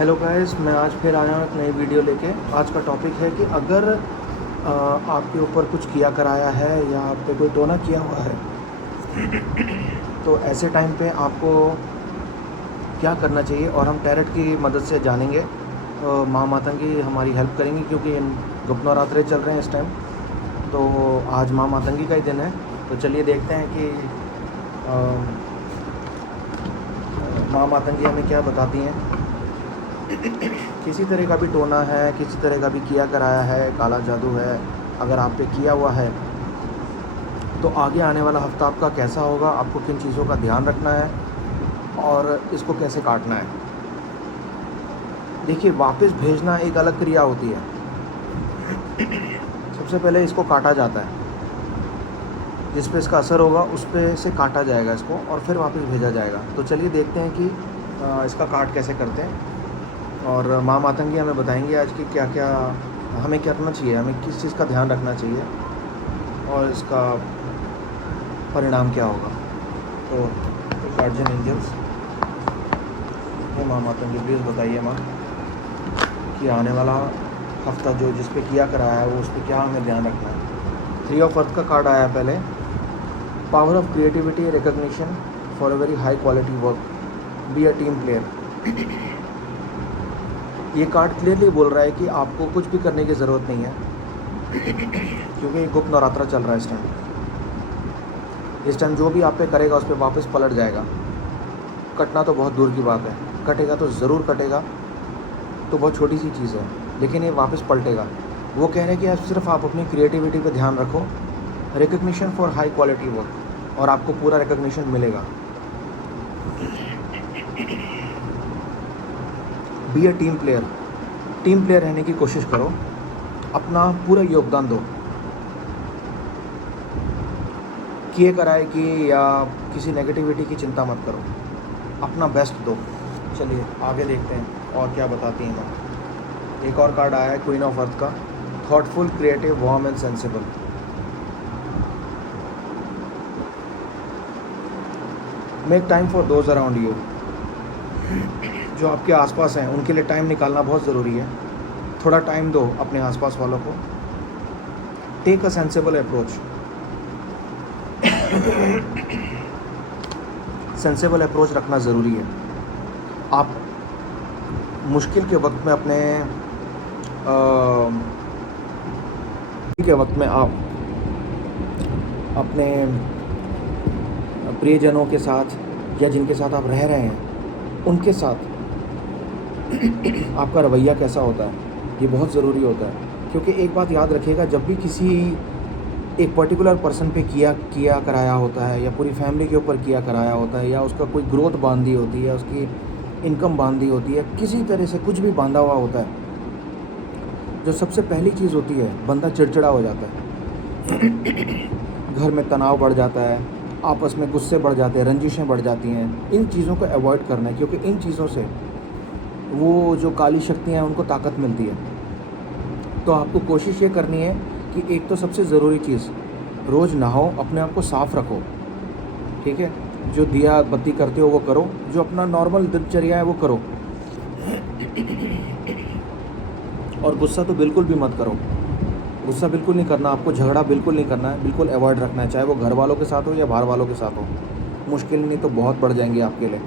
Hello guys, मैं आज फिर आया हूँ एक नई वीडियो लेके। आज का टॉपिक है कि अगर आपके ऊपर कुछ किया कराया है या आप पे कोई टोना किया हुआ है तो ऐसे टाइम पे आपको क्या करना चाहिए, और हम टैरेट की मदद से जानेंगे। माँ मातंगी हमारी हेल्प करेंगी क्योंकि गुप्त नवरात्रे चल रहे हैं इस टाइम। तो आज माँ मातंगी का ही दिन है, तो चलिए देखते हैं कि माँ मातंगी हमें क्या बताती हैं। किसी तरह का भी टोना है, किसी तरह का भी किया कराया है, काला जादू है, अगर आप पे किया हुआ है तो आगे आने वाला हफ्ता आपका कैसा होगा, आपको किन चीज़ों का ध्यान रखना है और इसको कैसे काटना है। देखिए, वापस भेजना एक अलग क्रिया होती है। सबसे पहले इसको काटा जाता है, जिस पे इसका असर होगा उस पे से काटा जाएगा इसको, और फिर वापस भेजा जाएगा। तो चलिए देखते हैं कि इसका काट कैसे करते हैं, और माँ मातंगी हमें बताएंगे आज कि क्या क्या हमें करना चाहिए, हमें किस चीज़ का ध्यान रखना चाहिए और इसका परिणाम क्या होगा। तो गार्जियन एंजल्स, ये माँ मातंगी प्लीज़ बताइए माँ कि आने वाला हफ्ता जो जिस पे किया कराया है वो उस पर क्या हमें ध्यान रखना है। 3 ऑफ अर्थ का कार्ड आया है पहले। Power of creativity, recognition for a very high quality work, be a team player. ये कार्ड क्लियरली बोल रहा है कि आपको कुछ भी करने की ज़रूरत नहीं है क्योंकि गुप्त नवरात्रा चल रहा है इस टाइम जो भी आप पे करेगा उस पर वापस पलट जाएगा। कटना तो बहुत दूर की बात है, कटेगा तो ज़रूर कटेगा, तो बहुत छोटी सी चीज़ है, लेकिन ये वापस पलटेगा। वो कह रहे हैं कि सिर्फ आप अपनी क्रिएटिविटी पे ध्यान रखो, recognition for high quality work, और आपको पूरा रिकग्निशन मिलेगा। Be a team player, team player रहने की कोशिश करो, अपना पूरा योगदान दो। किए कराए कि या किसी नेगेटिविटी की चिंता मत करो, अपना बेस्ट दो। चलिए आगे देखते हैं और क्या बताती हैं मैम। एक और कार्ड आया है क्वीन ऑफ अर्थ का, thoughtful, creative, warm and sensible. Make time for those around you, जो आपके आसपास हैं उनके लिए टाइम निकालना बहुत ज़रूरी है। थोड़ा टाइम दो अपने आसपास वालों को। Take a sensible approach, sensible approach रखना ज़रूरी है। आप मुश्किल के वक्त में वक्त में आप अपने प्रियजनों के साथ या जिनके साथ आप रह रहे हैं उनके साथ आपका रवैया कैसा होता है, ये बहुत ज़रूरी होता है। क्योंकि एक बात याद रखिएगा, जब भी किसी एक पर्टिकुलर पर्सन पे किया कराया होता है, या पूरी फैमिली के ऊपर किया कराया होता है, या उसका कोई ग्रोथ बांधी होती है, उसकी इनकम बांधी होती है, किसी तरह से कुछ भी बांधा हुआ होता है, जो सबसे पहली चीज़ होती है, बंदा चिड़चिड़ा हो जाता है। घर में तनाव बढ़ जाता है, आपस में गुस्से बढ़ जाते हैं, रंजिशें बढ़ जाती हैं। इन चीज़ों को अवॉइड करना है, क्योंकि इन चीज़ों से वो जो काली शक्तियाँ हैं उनको ताकत मिलती है। तो आपको कोशिश ये करनी है कि एक तो सबसे ज़रूरी चीज़, रोज़ नहाओ, अपने आप को साफ़ रखो, ठीक है। जो दिया बत्ती करते हो वो करो, जो अपना नॉर्मल दिनचर्या है वो करो, और गुस्सा तो बिल्कुल भी मत करो। गुस्सा बिल्कुल नहीं करना आपको, झगड़ा बिल्कुल नहीं करना है, बिल्कुल अवॉइड रखना है, चाहे वो घर वालों के साथ हो या बाहर वालों के साथ हो। मुश्किल नहीं तो बहुत बढ़ जाएंगे आपके लिए।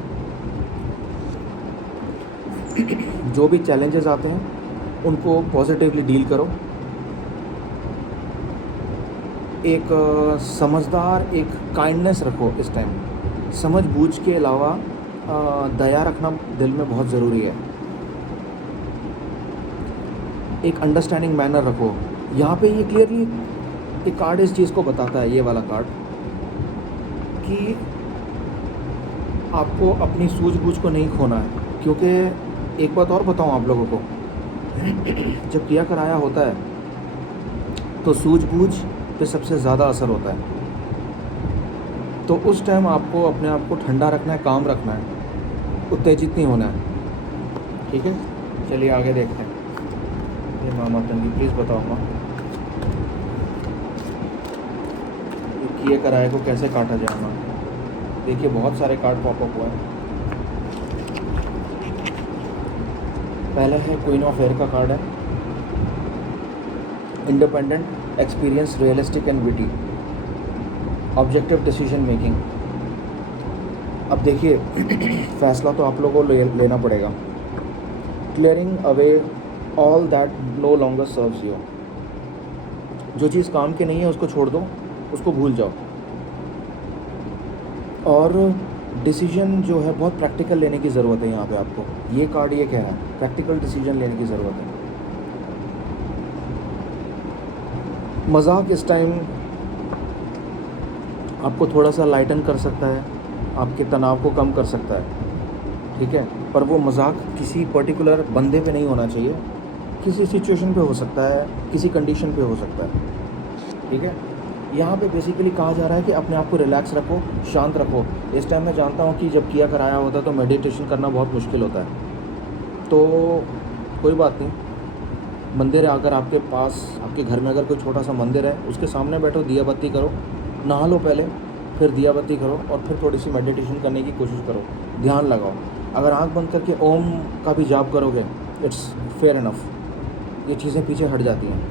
जो भी चैलेंजेस आते हैं उनको पॉजिटिवली डील करो। एक समझदार, एक काइंडनेस रखो इस टाइम। समझ बूझ के अलावा दया रखना दिल में बहुत ज़रूरी है। एक अंडरस्टैंडिंग मैनर रखो। यहाँ पे ये क्लियरली एक कार्ड इस चीज़ को बताता है, ये वाला कार्ड, कि आपको अपनी सूझबूझ को नहीं खोना है। क्योंकि एक बात और बताऊँ आप लोगों को, जब किया कराया होता है तो सूझबूझ पे सबसे ज़्यादा असर होता है। तो उस टाइम आपको अपने आप को ठंडा रखना है, काम रखना है, उत्तेजित नहीं होना है, ठीक है। चलिए आगे देखते हैं। ये माँ मातंगी प्लीज़ बताओ माँ, किए कराए को कैसे काटा जाए माँ। देखिए बहुत सारे कार्ड पॉपअप हुए हैं। पहले है क्वीन ऑफ एयर का कार्ड है, independent, experience, realistic and witty, objective decision making. अब देखिए फैसला तो आप लोगों को लेना पड़ेगा। Clearing away all that no longer serves you, जो चीज़ काम की नहीं है उसको छोड़ दो, उसको भूल जाओ। और डिसीजन जो है बहुत प्रैक्टिकल लेने की ज़रूरत है यहाँ पे आपको। ये कार्ड ये कह रहा है प्रैक्टिकल डिसीजन लेने की ज़रूरत है। मजाक इस टाइम आपको थोड़ा सा लाइटन कर सकता है, आपके तनाव को कम कर सकता है, ठीक है, पर वो मजाक किसी पर्टिकुलर बंदे पे नहीं होना चाहिए, किसी सिचुएशन पे हो सकता है, किसी कंडीशन पे हो सकता है, ठीक है। यहाँ पे बेसिकली कहा जा रहा है कि अपने आप को रिलैक्स रखो, शांत रखो। इस टाइम मैं जानता हूँ कि जब किया कराया होता है तो मेडिटेशन करना बहुत मुश्किल होता है, तो कोई बात नहीं, मंदिर अगर आपके पास, आपके घर में अगर कोई छोटा सा मंदिर है, उसके सामने बैठो, दिया बत्ती करो, नहा लो पहले, फिर दिया बत्ती करो और फिर थोड़ी सी मेडिटेशन करने की कोशिश करो, ध्यान लगाओ। अगर आंख बंद करके ओम का भी जाप करोगे, इट्स फेयर इनफ, ये चीज़ें पीछे हट जाती हैं।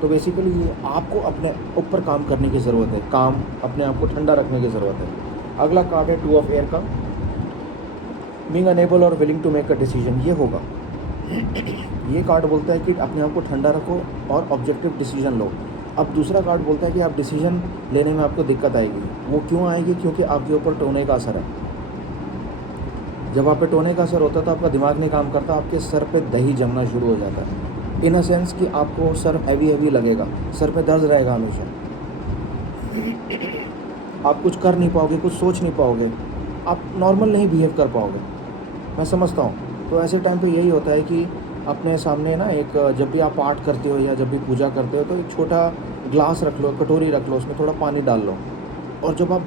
तो बेसिकली ये आपको अपने ऊपर काम करने की ज़रूरत है, काम अपने आप को ठंडा रखने की ज़रूरत है। अगला कार्ड है 2 ऑफ एयर का, बीइंग अनेबल और willing to make a decision. ये होगा, ये कार्ड बोलता है कि अपने आप को ठंडा रखो और ऑब्जेक्टिव डिसीजन लो। अब दूसरा कार्ड बोलता है कि आप डिसीजन लेने में आपको दिक्कत आएगी। वो क्यों आएगी? क्योंकि आपके ऊपर टोने का असर है। जब आप पे टोने का असर होता है तो आपका दिमाग नहीं काम करता, आपके सर पे दही जमना शुरू हो जाता है, इन अ सेंस कि आपको सर हैवी लगेगा, सर पे दर्द रहेगा हमेशा, आप कुछ कर नहीं पाओगे, कुछ सोच नहीं पाओगे, आप नॉर्मल नहीं बिहेव कर पाओगे, मैं समझता हूँ। तो ऐसे टाइम पे यही होता है कि अपने सामने ना एक, जब भी आप पाठ करते हो या जब भी पूजा करते हो तो एक छोटा ग्लास रख लो, कटोरी रख लो, उसमें थोड़ा पानी डाल लो, और जब आप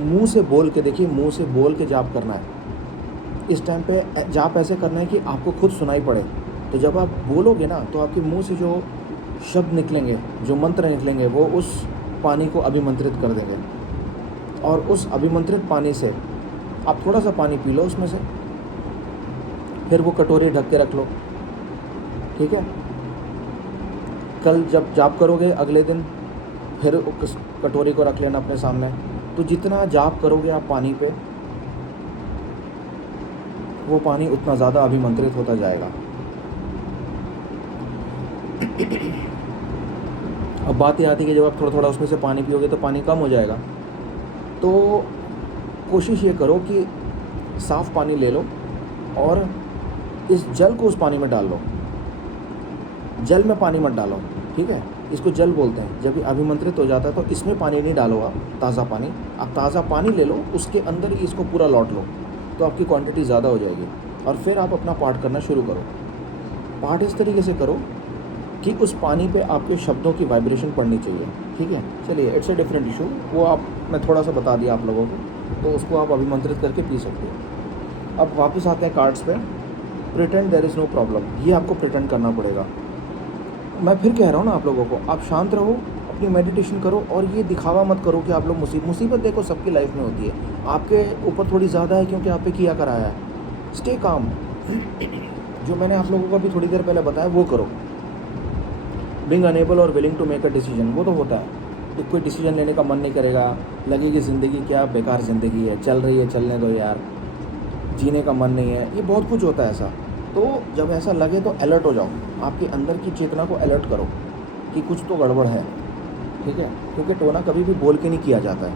मुंह से बोल के, देखिए मुंह से बोल के जाप करना है। इस टाइम पे जाप ऐसे करना है कि आपको खुद सुनाई पड़े। तो जब आप बोलोगे ना तो आपके मुंह से जो शब्द निकलेंगे, जो मंत्र निकलेंगे, वो उस पानी को अभिमंत्रित कर देंगे, और उस अभिमंत्रित पानी से आप थोड़ा सा पानी पी लो उसमें से, फिर वो कटोरी ढक के रख लो, ठीक है। कल जब जाप करोगे अगले दिन फिर उस कटोरी को रख लेना अपने सामने। तो जितना जाप करोगे आप पानी पे, वो पानी उतना ज़्यादा अभिमंत्रित होता जाएगा। अब बात ये आती है कि जब आप थोड़ा थोड़ा उसमें से पानी पियोगे तो पानी कम हो जाएगा। तो कोशिश ये करो कि साफ़ पानी ले लो और इस जल को उस पानी में डाल लो। जल में पानी मत डालो, ठीक है, इसको जल बोलते हैं। जब ये अभिमंत्रित हो जाता है तो इसमें पानी नहीं डालो आप, ताज़ा पानी, आप ताज़ा पानी ले लो, उसके अंदर ही इसको पूरा लौट लो, तो आपकी क्वांटिटी ज़्यादा हो जाएगी। और फिर आप अपना पाठ करना शुरू करो। पाठ इस तरीके से करो कि उस पानी पे आपके शब्दों की वाइब्रेशन पड़नी चाहिए, ठीक है। चलिए, इट्स अ डिफरेंट इशू, वो आप, मैं थोड़ा सा बता दिया आप लोगों को, तो उसको आप अभिमंत्रित करके पी सकते हो। अब वापस आते हैं कार्ड्स पे। Pretend there is no problem, ये आपको प्रिटेंड करना पड़ेगा। मैं फिर कह रहा हूँ ना आप लोगों को, आप शांत रहो, अपनी मेडिटेशन करो, और ये दिखावा मत करो कि आप लोग मुसीबत देखो सबकी लाइफ में होती है, आपके ऊपर थोड़ी ज़्यादा है क्योंकि आप पे किया कराया है। स्टे काम, जो मैंने आप लोगों को अभी थोड़ी देर पहले बताया वो करो। बीइंग अनेबल और willing to make a decision, वो तो होता है, तो कोई डिसीजन लेने का मन नहीं करेगा, लगेगी ज़िंदगी क्या बेकार ज़िंदगी है, चल रही है, चलने दो यार, जीने का मन नहीं है, ये बहुत कुछ होता है ऐसा। तो जब ऐसा लगे तो अलर्ट हो जाओ, आपके अंदर की चेतना को अलर्ट करो कि कुछ तो गड़बड़ है, ठीक है। क्योंकि टोना कभी भी बोल के नहीं किया जाता है,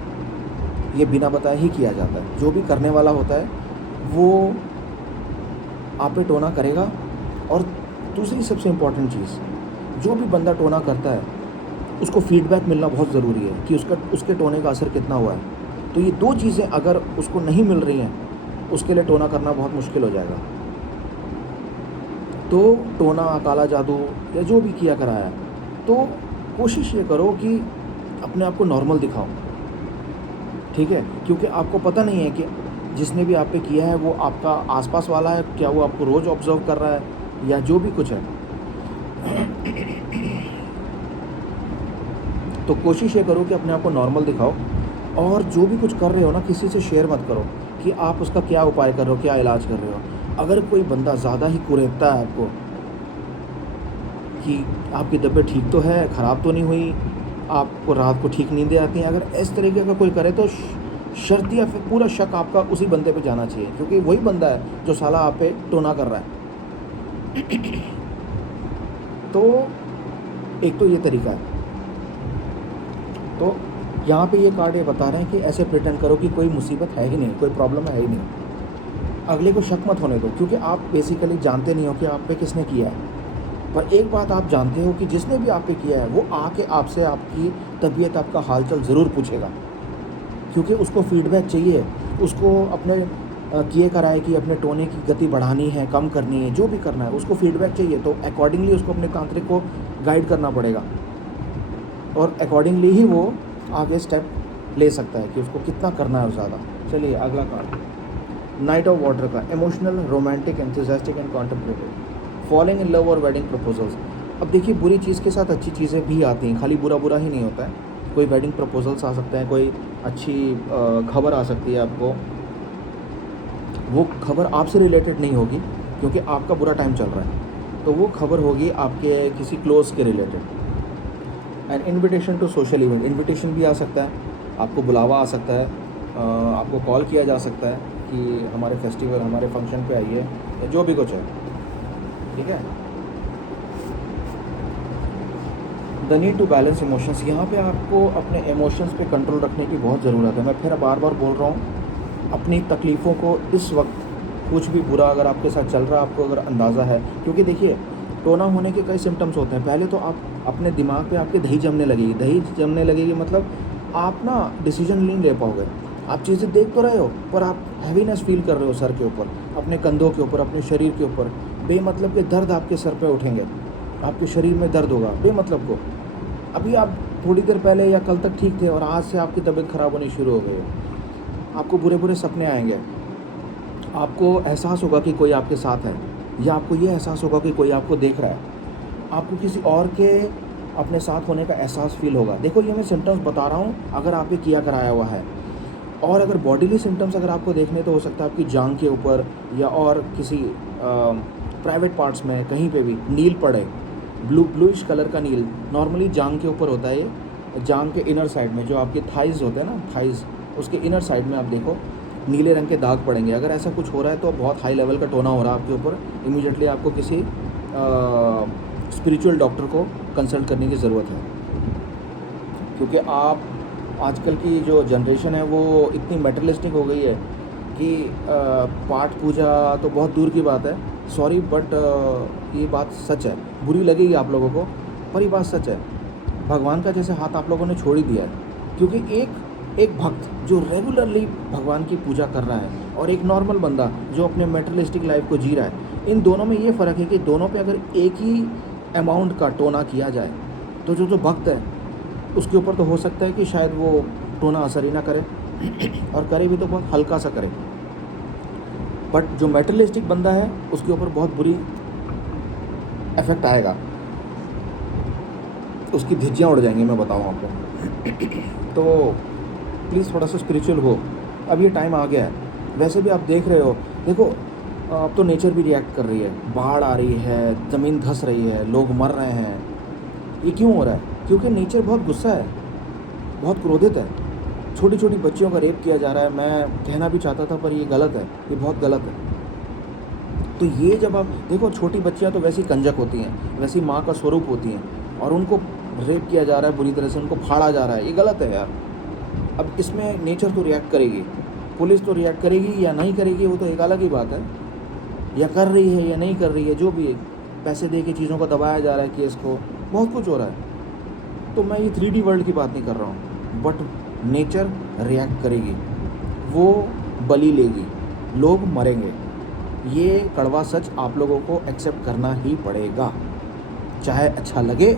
ये बिना बताए ही किया जाता है। जो भी करने वाला होता है वो आप पे टोना करेगा। और दूसरी सबसे इम्पॉर्टेंट चीज़, जो भी बंदा टोना करता है उसको फीडबैक मिलना बहुत ज़रूरी है कि उसके टोने का असर कितना हुआ है। तो ये दो चीज़ें अगर उसको नहीं मिल रही हैं, उसके लिए टोना करना बहुत मुश्किल हो जाएगा। तो टोना, काला जादू या जो भी किया कराया है, तो कोशिश ये करो कि अपने आप को नॉर्मल दिखाओ, ठीक है। क्योंकि आपको पता नहीं है कि जिसने भी आप पे किया है वो आपका आसपास वाला है, क्या वो आपको रोज़ ऑब्जर्व कर रहा है या जो भी कुछ है। तो कोशिश ये करो कि अपने आप को नॉर्मल दिखाओ, और जो भी कुछ कर रहे हो ना, किसी से शेयर मत करो कि आप उसका क्या उपाय कर रहे हो, क्या इलाज कर रहे हो। अगर कोई बंदा ज़्यादा ही कुरेदता है आपको कि आपकी तबीयत ठीक तो है, ख़राब तो नहीं हुई, आपको रात को ठीक नींदें आती हैं, अगर इस तरीके का कोई करे तो शर्त या फिर पूरा शक आपका उसी बंदे पे जाना चाहिए, क्योंकि वही बंदा है जो साला आप पे टोना कर रहा है। तो एक तो ये तरीका है। तो यहाँ पे ये कार्ड ये बता रहे हैं कि ऐसे प्रिटेंड करो कि कोई मुसीबत है ही नहीं, कोई प्रॉब्लम है ही नहीं। अगले को शक मत होने दो, क्योंकि आप बेसिकली जानते नहीं हो कि आप पे किसने किया है। पर एक बात आप जानते हो कि जिसने भी आप पे किया है वो आके आपसे आपकी तबीयत, आपका हालचाल ज़रूर पूछेगा, क्योंकि उसको फीडबैक चाहिए, उसको अपने किए कराए कि अपने टोने की गति बढ़ानी है, कम करनी है, जो भी करना है उसको फीडबैक चाहिए। तो अकॉर्डिंगली उसको अपने तांत्रिक को गाइड करना पड़ेगा, और अकॉर्डिंगली ही वो आगे स्टेप ले सकता है कि उसको कितना करना है ज़्यादा। चलिए अगला कार्ड, नाइट ऑफ वाटर का, emotional, romantic, enthusiastic and contemplative, falling in love और वेडिंग प्रपोजल्स। अब देखिए, बुरी चीज़ के साथ अच्छी चीज़ें भी आती हैं, खाली बुरा बुरा ही नहीं होता है। कोई वेडिंग प्रपोजल्स आ सकते हैं, कोई अच्छी खबर आ सकती है आपको। वो खबर आपसे रिलेटेड नहीं होगी क्योंकि आपका बुरा टाइम चल रहा है, तो वो खबर होगी आपके किसी क्लोज के related. And invitation to social event, invitation भी आ सकता है, आपको बुलावा आ सकता है, आपको कॉल किया जा सकता है कि हमारे फेस्टिवल, हमारे फंक्शन पे आइए, या जो भी कुछ है, ठीक है। The need to balance emotions, यहाँ पे आपको अपने इमोशंस पे कंट्रोल रखने की बहुत ज़रूरत है। मैं फिर बार बार बोल रहा हूँ, अपनी तकलीफ़ों को इस वक्त, कुछ भी बुरा अगर आपके साथ चल रहा है, आपको अगर अंदाज़ा है, क्योंकि देखिए टोना होने के कई सिम्टम्स होते हैं। पहले तो आप अपने दिमाग पे आपके दही जमने लगेगी, दही जमने लगेगी मतलब आप ना डिसीजन नहीं ले पाओगे। आप चीज़ें देख तो रहे हो पर आप हैवीनेस फील कर रहे हो सर के ऊपर, अपने कंधों के ऊपर, अपने शरीर के ऊपर। बेमतलब के दर्द आपके सर पे उठेंगे, आपके शरीर में दर्द होगा बेमतलब को। अभी आप थोड़ी देर पहले या कल तक ठीक थे और आज से आपकी तबीयत ख़राब होनी शुरू हो गई है। आपको बुरे बुरे सपने आएंगे, आपको एहसास होगा कि कोई आपके साथ है, या आपको ये एहसास होगा कि कोई आपको देख रहा है, आपको किसी और के अपने साथ होने का एहसास फील होगा। देखो ये मैं सिम्टम्स बता रहा हूँ अगर आपने किया कराया हुआ है। और अगर बॉडीली सिम्टम्स अगर आपको देखने, तो हो सकता है आपकी जांघ के ऊपर या और किसी प्राइवेट पार्ट्स में कहीं पे भी नील पड़े, ब्लूइश कलर का नील। नॉर्मली जांघ के ऊपर होता है ये, जांघ के इनर साइड में जो आपके थाइज़ होते हैं ना, थाइज़, उसके इनर साइड में आप देखो नीले रंग के दाग पड़ेंगे। अगर ऐसा कुछ हो रहा है तो बहुत हाई लेवल का टोना हो रहा है आपके ऊपर। इमीडिएटली आपको किसी स्पिरिचुअल डॉक्टर को कंसल्ट करने की ज़रूरत है, क्योंकि आप आजकल की जो जनरेशन है वो इतनी मेटरलिस्टिक हो गई है कि पाठ पूजा तो बहुत दूर की बात है। सॉरी बट ये बात सच है, बुरी लगेगी आप लोगों को, पर ये बात सच है। भगवान का जैसे हाथ आप लोगों ने छोड़ ही दिया है, क्योंकि एक भक्त जो रेगुलरली भगवान की पूजा कर रहा है और एक नॉर्मल बंदा जो अपने मेटरलिस्टिक लाइफ को जी रहा है, इन दोनों में ये फ़र्क है कि दोनों पे अगर एक ही अमाउंट का टोना किया जाए तो जो भक्त है उसके ऊपर तो हो सकता है कि शायद वो टोना असर ही ना करे, और करे भी तो बहुत हल्का सा करे। बट जो मेटरलिस्टिक बंदा है उसके ऊपर बहुत बुरी इफेक्ट आएगा, उसकी धिज्जियाँ उड़ जाएंगी, मैं बताऊँ आपको। तो प्लीज़ थोड़ा सा स्पिरिचुअल हो, अब ये टाइम आ गया है। वैसे भी आप देख रहे हो, देखो अब तो नेचर भी रिएक्ट कर रही है, बाढ़ आ रही है, ज़मीन धंस रही है, लोग मर रहे हैं। ये क्यों हो रहा है? क्योंकि नेचर बहुत गुस्सा है, बहुत क्रोधित है। छोटी छोटी बच्चियों का रेप किया जा रहा है। मैं कहना भी चाहता था पर ये गलत है, ये बहुत गलत है। तो ये जब आप देखो, छोटी बच्चियाँ तो वैसी कंजक होती हैं, वैसी माँ का स्वरूप होती हैं, और उनको रेप किया जा रहा है, बुरी तरह से उनको फाड़ा जा रहा है, ये गलत है यार। अब इसमें नेचर तो रिएक्ट करेगी, पुलिस तो रिएक्ट करेगी या नहीं करेगी वो तो एक अलग ही बात है, या कर रही है या नहीं कर रही है, जो भी है। पैसे दे के चीज़ों को दबाया जा रहा है केस को, बहुत कुछ हो रहा है। तो मैं ये 3D वर्ल्ड की बात नहीं कर रहा हूँ, बट नेचर रिएक्ट करेगी, वो बलि लेगी, लोग मरेंगे। ये कड़वा सच आप लोगों को एक्सेप्ट करना ही पड़ेगा, चाहे अच्छा लगे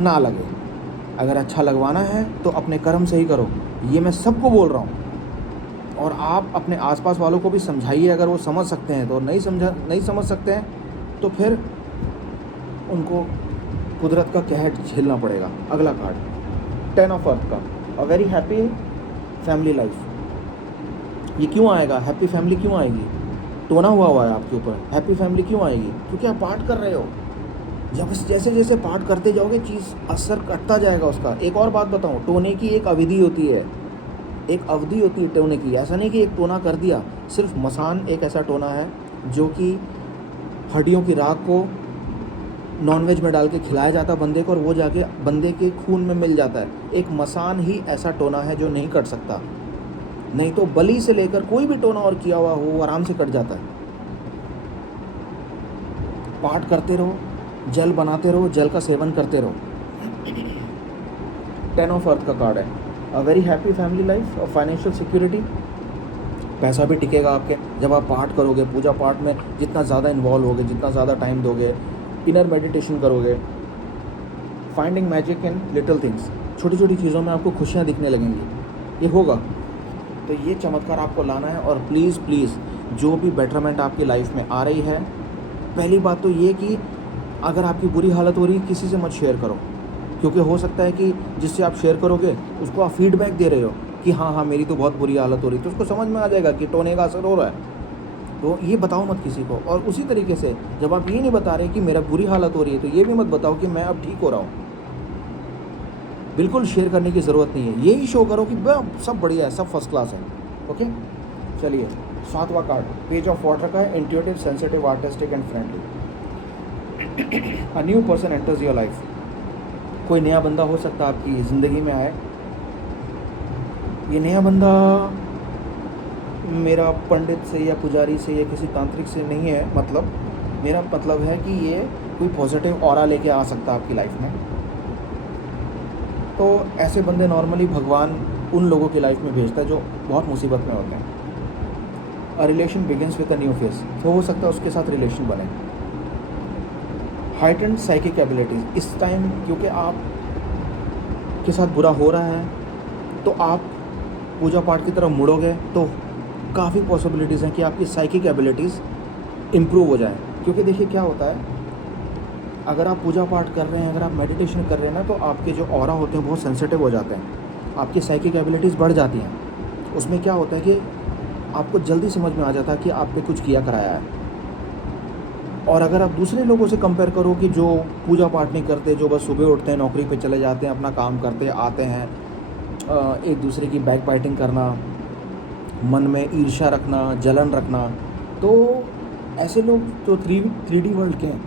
ना लगे। अगर अच्छा लगवाना है तो अपने कर्म से ही करो, ये मैं सबको बोल रहा हूँ। और आप अपने आसपास वालों को भी समझाइए, अगर वो समझ सकते हैं तो। नहीं समझ सकते हैं तो फिर उनको कुदरत का कहर झेलना पड़ेगा। अगला कार्ड, 10 ऑफ अर्थ का, a very happy family life. ये क्यों आएगा? हैप्पी फैमिली क्यों आएगी? टोना हुआ है आपके ऊपर, हैप्पी फैमिली क्यों आएगी? क्योंकि आप पाठ कर रहे हो। जब जैसे जैसे पाठ करते जाओगे चीज़ असर कटता जाएगा उसका। एक और बात बताऊँ, टोने की एक अवधि होती है, एक अवधि होती है टोने की। ऐसा नहीं कि एक टोना कर दिया। सिर्फ मसान एक ऐसा टोना है जो कि हड्डियों की राख को नॉनवेज में डाल के खिलाया जाता है बंदे को, और वो जाके बंदे के खून में मिल जाता है। एक मसान ही ऐसा टोना है जो नहीं कट सकता, नहीं तो बलि से लेकर कोई भी टोना और किया हुआ हो आराम से कट जाता है। पाठ करते रहो, जल बनाते रहो, जल का सेवन करते रहो। 10 ऑफ अर्थ का कार्ड है। A very happy family life, और फाइनेंशियल सिक्योरिटी। पैसा भी टिकेगा आपके जब आप पाठ करोगे। पूजा पाठ में जितना ज़्यादा इन्वॉल्व होगे, जितना ज़्यादा टाइम दोगे, इनर मेडिटेशन करोगे, finding magic in little things, छोटी छोटी चीज़ों में आपको खुशियाँ दिखने लगेंगी। ये होगा, तो ये चमत्कार आपको लाना है। और प्लीज़ प्लीज़ जो भी बेटरमेंट आपकी लाइफ में आ रही है, पहली बात तो ये कि अगर आपकी बुरी हालत हो रही है किसी से मत शेयर करो, क्योंकि हो सकता है कि जिससे आप शेयर करोगे उसको आप फीडबैक दे रहे हो कि हाँ मेरी तो बहुत बुरी हालत हो रही है, तो उसको समझ में आ जाएगा कि टोने का असर हो रहा है। तो ये बताओ मत किसी को। और उसी तरीके से जब आप ये नहीं बता रहे कि मेरा बुरी हालत हो रही है, तो ये भी मत बताओ कि मैं अब ठीक हो रहा हूँ। बिल्कुल शेयर करने की ज़रूरत नहीं है। यही शो करो कि सब बढ़िया है, सब फर्स्ट क्लास है। ओके, चलिए 7वां कार्ड पेज ऑफ वाटर का है। Intuitive, sensitive, artistic and friendly. A new person enters your life. कोई नया बंदा हो सकता है आपकी ज़िंदगी में आए। ये नया बंदा मेरा पंडित से या पुजारी से या किसी तांत्रिक से नहीं है, मतलब मेरा मतलब है कि ये कोई पॉजिटिव ऑरा लेके आ सकता है आपकी लाइफ में। तो ऐसे बंदे नॉर्मली भगवान उन लोगों की लाइफ में भेजता है जो बहुत मुसीबत में होते हैं। A relation begins with a new face, तो हो सकता है उसके साथ रिलेशन बने। हाइटेंड साइकिक एबिलिटीज़, इस टाइम क्योंकि आप के साथ बुरा हो रहा है तो आप पूजा पाठ की तरफ मुड़ोगे तो काफ़ी पॉसिबिलिटीज़ हैं कि आपकी साइकिक एबिलिटीज़ इम्प्रूव हो जाएं। क्योंकि देखिए क्या होता है, अगर आप पूजा पाठ कर रहे हैं, अगर आप मेडिटेशन कर रहे हैं ना, तो आपके जो ऑरा होते हैं बहुत सेंसिटिव हो जाते हैं, आपकी साइकिक एबिलिटीज़ बढ़ जाती हैं। उसमें क्या होता है कि आपको जल्दी समझ में आ जाता है कि आप पे कुछ किया कराया है। और अगर आप दूसरे लोगों से कंपेयर करो कि जो पूजा पाठ नहीं करते, जो बस सुबह उठते हैं, नौकरी पे चले जाते हैं, अपना काम करते आते हैं, एक दूसरे की बैक बाइटिंग करना, मन में ईर्ष्या रखना, जलन रखना, तो ऐसे लोग जो 3D वर्ल्ड के हैं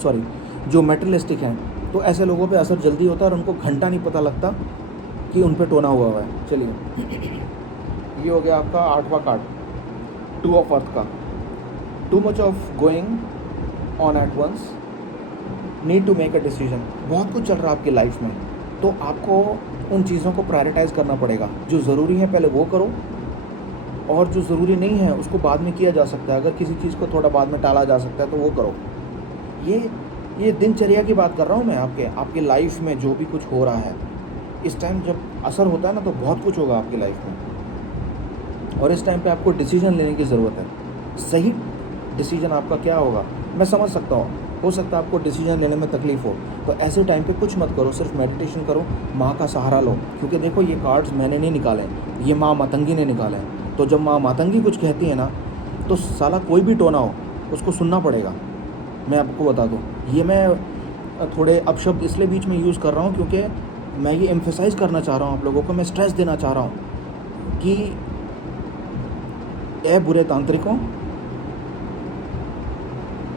सॉरी, जो मेटलिस्टिक हैं, तो ऐसे लोगों पे असर जल्दी होता है और उनको घंटा नहीं पता लगता कि उन पे टोना हुआ है। चलिए, ये हो गया आपका 8वां कार्ड, 2 ऑफ अर्थ का। Too much of going on at once, need to make a decision. बहुत कुछ चल रहा है आपकी लाइफ में, तो आपको उन चीज़ों को प्रायोरिटाइज़ करना पड़ेगा। जो ज़रूरी है पहले वो करो, और जो ज़रूरी नहीं है उसको बाद में किया जा सकता है। अगर किसी चीज़ को थोड़ा बाद में टाला जा सकता है तो वो करो। ये दिनचर्या की बात कर रहा हूँ मैं, आपके लाइफ में जो भी कुछ हो रहा है इस टाइम जब असर होता है ना, तो बहुत कुछ होगा आपकी लाइफ में, और इस टाइम पे आपको डिसीजन लेने की ज़रूरत है। सही डिसीजन आपका क्या होगा मैं समझ सकता हूँ, हो सकता है आपको डिसीजन लेने में तकलीफ़ हो, तो ऐसे टाइम पे कुछ मत करो, सिर्फ मेडिटेशन करो, माँ का सहारा लो। क्योंकि देखो ये कार्ड्स मैंने नहीं निकाले, ये माँ मातंगी ने निकाले हैं। तो जब माँ मातंगी कुछ कहती है ना, तो साला कोई भी टोना हो उसको सुनना पड़ेगा। मैं आपको बता दूँ, ये मैं थोड़े अपशब्द इसलिए बीच में यूज़ कर रहा हूँ क्योंकि मैं ये एम्फेसाइज़ करना चाह रहा हूँ आप लोगों को, मैं स्ट्रेस देना चाह रहा हूँ कि ए बुरे तांत्रिकों,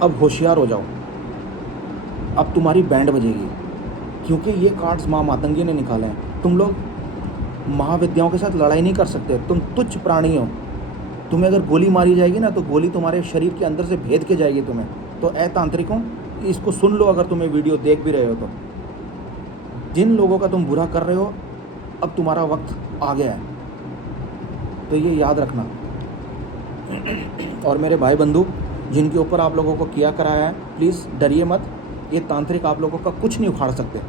अब होशियार हो जाओ, अब तुम्हारी बैंड बजेगी। क्योंकि ये कार्ड्स माँ मातंगी ने निकाले हैं। तुम लोग महाविद्याओं के साथ लड़ाई नहीं कर सकते, तुम तुच्छ प्राणी हो। तुम्हें अगर गोली मारी जाएगी ना, तो गोली तुम्हारे शरीर के अंदर से भेद के जाएगी तुम्हें। तो ए तांत्रिकों, इसको सुन लो अगर तुम्हें वीडियो देख भी रहे हो तो। जिन लोगों का तुम बुरा कर रहे हो, अब तुम्हारा वक्त आ गया है, तो ये याद रखना। और मेरे भाई बंधु जिनके ऊपर आप लोगों को किया कराया है, प्लीज़ डरिए मत। ये तांत्रिक आप लोगों का कुछ नहीं उखाड़ सकते,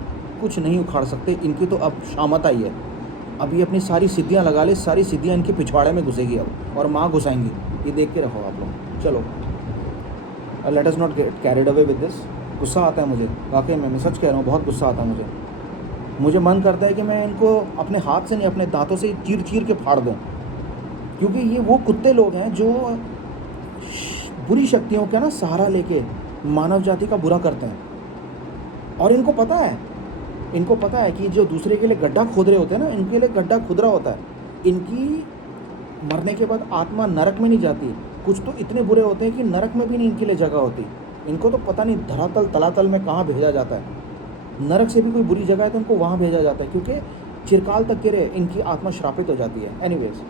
कुछ नहीं उखाड़ सकते। इनकी तो अब शामत आई है, अब ये अपनी सारी सिद्धियां लगा ले, सारी सिद्धियां इनके पिछवाड़े में घुसेगी अब, और माँ घुसाएंगी। ये देख के रखो आप लोग। चलो, let us not get carried away with this. गुस्सा आता है मुझे, वाकई में मैं सच कह रहा हूँ, बहुत गुस्सा आता है मुझे मन करता है कि मैं इनको अपने हाथ से नहीं, अपने दांतों से चीर चीर के फाड़ दूँ। क्योंकि ये वो कुत्ते लोग हैं जो बुरी शक्तियों का ना सहारा लेके मानव जाति का बुरा करते हैं। और इनको पता है कि जो दूसरे के लिए गड्ढा खोद रहे होते हैं ना, इनके लिए गड्ढा खुदरा होता है। इनकी मरने के बाद आत्मा नरक में नहीं जाती। कुछ तो इतने बुरे होते हैं कि नरक में भी नहीं इनके लिए जगह होती। इनको तो पता नहीं धरातल तलातल में कहाँ भेजा जाता है। नरक से भी कोई बुरी जगह है तो इनको वहाँ भेजा जाता है, क्योंकि चिरकाल तक के रहे इनकी आत्मा श्रापित हो जाती है। एनीवेज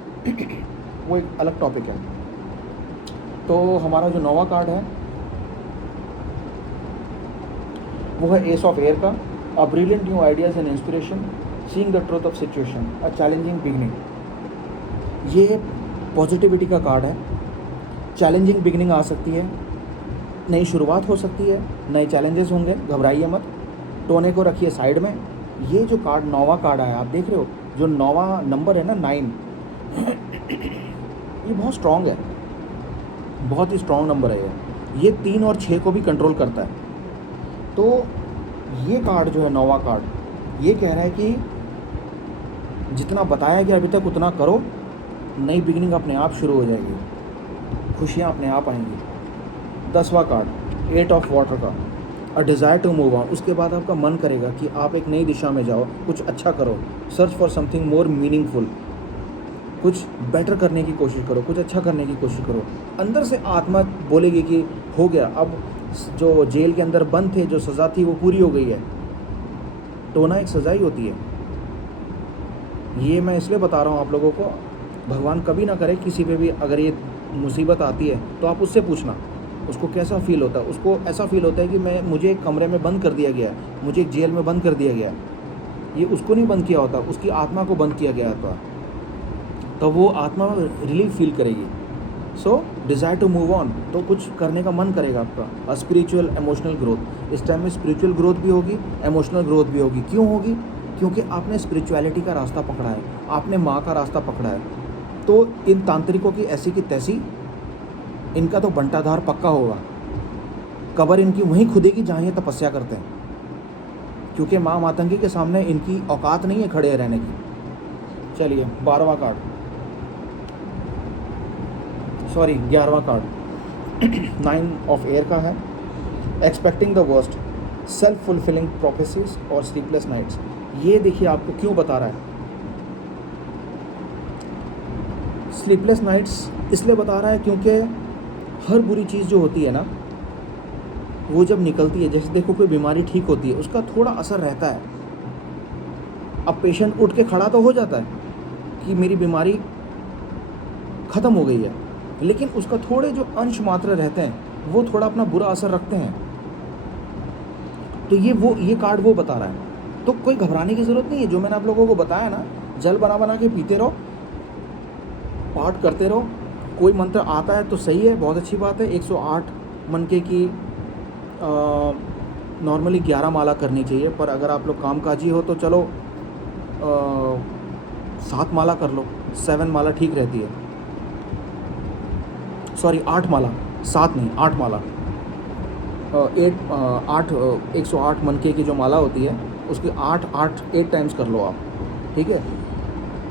वो एक अलग टॉपिक है। तो हमारा जो 9वां कार्ड है वो है एस ऑफ एयर का। A brilliant new ideas and inspiration, seeing the truth of situation, a challenging beginning. ये पॉजिटिविटी का कार्ड है। चैलेंजिंग बिगनिंग आ सकती है, नई शुरुआत हो सकती है, नए चैलेंजेस होंगे, घबराइए मत, टोने को रखिए साइड में। ये जो कार्ड 9वां कार्ड आया, आप देख रहे हो जो 9वां नंबर है ना 9, ये बहुत स्ट्रॉन्ग है, बहुत ही स्ट्रॉन्ग नंबर है ये 3 और 6 को भी कंट्रोल करता है। तो ये कार्ड जो है 9वां कार्ड, ये कह रहा है कि जितना बताया गया अभी तक उतना करो, नई बिगिनिंग अपने आप शुरू हो जाएगी, खुशियाँ अपने आप आएंगी। 10वां कार्ड 8 ऑफ वाटर का, a desire to move on. उसके बाद आपका मन करेगा कि आप एक नई दिशा में जाओ, कुछ अच्छा करो, search for something more meaningful, कुछ बेटर करने की कोशिश करो, कुछ अच्छा करने की कोशिश करो। अंदर से आत्मा बोलेगी कि हो गया, अब जो जेल के अंदर बंद थे, जो सज़ा थी वो पूरी हो गई है। टोना एक सज़ा ही होती है। ये मैं इसलिए बता रहा हूँ आप लोगों को, भगवान कभी ना करे किसी पे भी अगर ये मुसीबत आती है तो आप उससे पूछना उसको कैसा फ़ील होता है। उसको ऐसा फ़ील होता है कि मुझे एक कमरे में बंद कर दिया गया है, मुझे एक जेल में बंद कर दिया गया है। ये उसको नहीं बंद किया होता, उसकी आत्मा को बंद किया गया होता, तो वो आत्मा रिलीफ फील करेगी। सो डिज़ायर टू मूव ऑन, तो कुछ करने का मन करेगा आपका। और स्पिरिचुअल इमोशनल ग्रोथ, इस टाइम में स्पिरिचुअल ग्रोथ भी होगी, इमोशनल ग्रोथ भी होगी। क्यों होगी? क्योंकि आपने स्पिरिचुअलिटी का रास्ता पकड़ा है, आपने माँ का रास्ता पकड़ा है। तो इन तांत्रिकों की ऐसी की तैसी, इनका तो बंटाधार पक्का होगा। कब्र इनकी वहीं खुदेगी जहाँ ये तपस्या करते हैं, क्योंकि माँ मातंगी के सामने इनकी औकात नहीं है खड़े रहने की। चलिए 12वां कार्ड, सॉरी 11वां कार्ड 9 ऑफ एयर का है। Expecting the worst, self fulfilling prophecies और स्लीपलेस नाइट्स। ये देखिए आपको क्यों बता रहा है स्लीपलेस नाइट्स, इसलिए बता रहा है क्योंकि हर बुरी चीज़ जो होती है ना, वो जब निकलती है, जैसे देखो कोई बीमारी ठीक होती है, उसका थोड़ा असर रहता है। अब पेशेंट उठ के खड़ा तो हो जाता है कि मेरी बीमारी ख़त्म हो गई है, लेकिन उसका थोड़े जो अंश मात्र रहते हैं वो थोड़ा अपना बुरा असर रखते हैं। तो ये कार्ड वो बता रहा है। तो कोई घबराने की ज़रूरत नहीं है। जो मैंने आप लोगों को बताया ना, जल बना बना के पीते रहो, पाठ करते रहो। कोई मंत्र आता है तो सही है, बहुत अच्छी बात है। 108 मनके की नॉर्मली 11 माला करनी चाहिए, पर अगर आप लोग कामकाजी हो तो चलो 7 माला कर लो, 7 माला ठीक रहती है। सॉरी 8 माला, 7 नहीं 8 माला, 108 मनके की जो माला होती है उसकी 8 टाइम्स कर लो आप, ठीक है।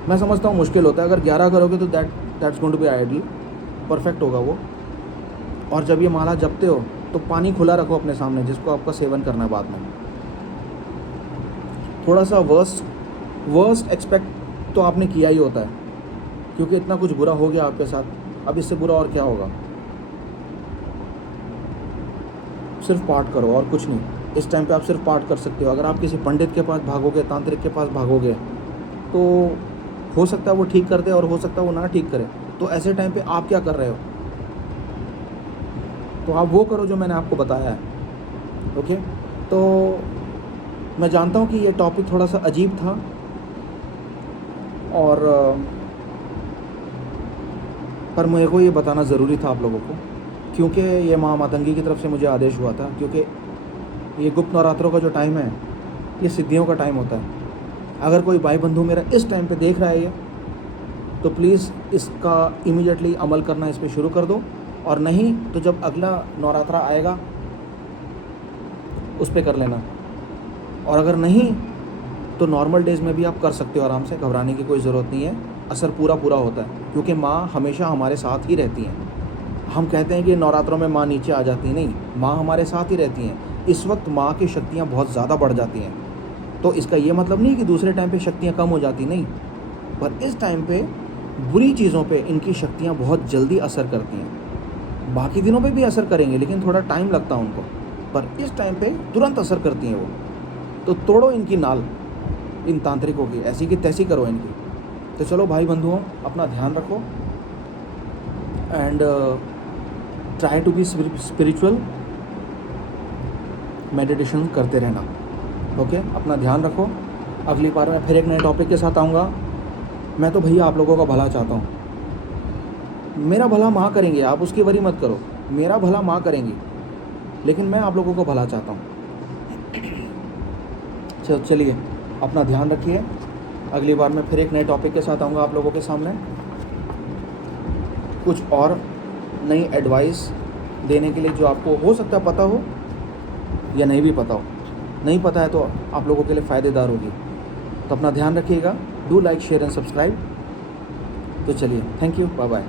मैं समझता हूँ मुश्किल होता है, अगर 11 करोगे तो that's going to be ideal, perfect होगा वो। और जब ये माला जपते हो तो पानी खुला रखो अपने सामने, जिसको आपका सेवन करना है बाद में। थोड़ा सा वर्स्ट एक्सपेक्ट तो आपने किया ही होता है, क्योंकि इतना कुछ बुरा हो गया आपके साथ, अब इससे बुरा और क्या होगा। सिर्फ पाठ करो और कुछ नहीं। इस टाइम पे आप सिर्फ पाठ कर सकते हो। अगर आप किसी पंडित के पास भागोगे, तांत्रिक के पास भागोगे, तो हो सकता है वो ठीक कर दे और हो सकता है वो ना ठीक करे। तो ऐसे टाइम पे आप क्या कर रहे हो? तो आप वो करो जो मैंने आपको बताया है, ओके। तो मैं जानता हूँ कि ये टॉपिक थोड़ा सा अजीब था, और पर मेरे को ये बताना ज़रूरी था आप लोगों को, क्योंकि ये माँ मातंगी की तरफ से मुझे आदेश हुआ था। क्योंकि ये गुप्त नवरात्रों का जो टाइम है, ये सिद्धियों का टाइम होता है। अगर कोई भाई बंधु मेरा इस टाइम पे देख रहा है ये, तो प्लीज़ इसका इमीडिएटली अमल करना इस पर शुरू कर दो, और नहीं तो जब अगला नवरात्रा आएगा उस पर कर लेना। और अगर नहीं तो नॉर्मल डेज़ में भी आप कर सकते हो आराम से, घबराने की कोई ज़रूरत नहीं है। असर पूरा होता है, क्योंकि माँ हमेशा हमारे साथ ही रहती हैं। हम कहते हैं कि नवरात्रों में माँ नीचे आ जाती, नहीं, माँ हमारे साथ ही रहती हैं। इस वक्त माँ की शक्तियाँ बहुत ज़्यादा बढ़ जाती हैं। तो इसका ये मतलब नहीं कि दूसरे टाइम पे शक्तियाँ कम हो जाती, नहीं, पर इस टाइम पे बुरी चीज़ों पे इनकी शक्तियाँ बहुत जल्दी असर करती हैं। बाकी दिनों पे भी असर करेंगे, लेकिन थोड़ा टाइम लगता है उनको, पर इस टाइम पे तुरंत असर करती हैं वो। तो तोड़ो इनकी नाल, इन तांत्रिकों की, ऐसी की तैसी करो इनकी। तो चलो भाई बंधुओं, अपना ध्यान रखो and try to be spiritual, meditation करते रहना। ओके, अपना ध्यान रखो। अगली बार मैं फिर एक नए टॉपिक के साथ आऊँगा। मैं तो भैया आप लोगों का भला चाहता हूँ। मेरा भला माँ करेंगे, आप उसकी वरी मत करो। मेरा भला माँ करेंगी, लेकिन मैं आप लोगों को भला चाहता हूँ। चलिए, अपना ध्यान रखिए। अगली बार मैं फिर एक नए टॉपिक के साथ आऊँगा आप लोगों के सामने, कुछ और नई एडवाइस देने के लिए, जो आपको हो सकता है पता हो या नहीं भी पता हो। नहीं पता है तो आप लोगों के लिए फ़ायदेदार होगी। तो अपना ध्यान रखिएगा। Do like, share and subscribe. तो चलिए, थैंक यू, बाय बाय।